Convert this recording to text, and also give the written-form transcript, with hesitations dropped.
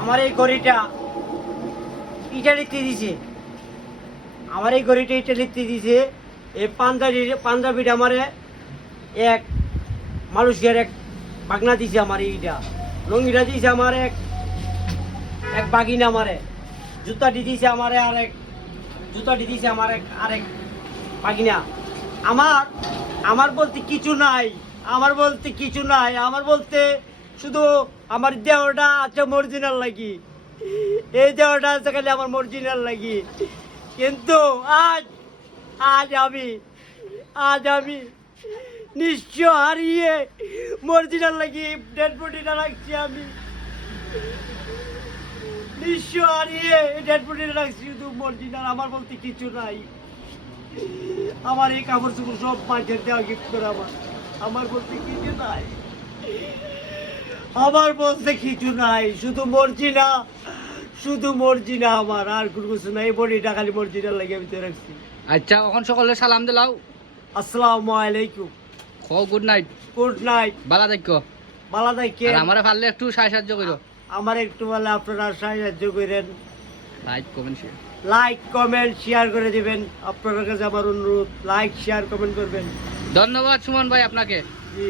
আমার এই ঘড়িটা ইটা লিখতে দিছে, আমার এই ঘড়িটা ইটা লিখতে দিছে। এই পাঞ্জাবিটা আমারে এক মালয়েশিয়ার এক বাগনা দিছে, আমার এইটা লঙ্গিটা দিছে আমার এক বাগিনা, আমারে জুতাটি দিছে আমারে জুতাটি দিছে আমার আরেক বাগিনা। আমার বলতে কিছু নাই, আমার বলতে কিছু নাই, আমার বলতে শুধু আমার দেহটা আছে মর্জিনাল লাগি, এই দেহটা আছে খালি আমার মর্জিনাল লাগি। কিন্তু আজ আমি নিশ্চয় হারিয়ে মর্জিনাল লাগি ডেড বডিটা রাখছি, আমি নিশ্চয় হারিয়ে ডেড বডিটা রাখছি শুধু মর্জিনাল। আমার বলতে কিছু নাই, আমার এই কাপড় চোপড় সব মাঝের দেওয়া গিফট করে আমার বলতে কিছু নাই, আমার বলতে কিছু নাই, শুধু মর্জিনা আমার, আর কোনো কিছু নাই। বডিটা খালি মর্জিনা লাগে আমি তো রাখছি। আচ্ছা, এখন সকলে সালাম দিলাও। আসসালামু আলাইকুম। Good night. Good night. বালা থাকো। বালা থাকেন। আর আমারে পারলে একটু সাহায্য করো। আমার একটু বলে আপনারা সাহায্য করেন, লাইক কমেন্ট শেয়ার করে দিবেন। আপনার কাছে আমার অনুরোধ, লাইক শেয়ার কমেন্ট করবেন। ধন্যবাদ সুমন ভাই আপনাকে। জি।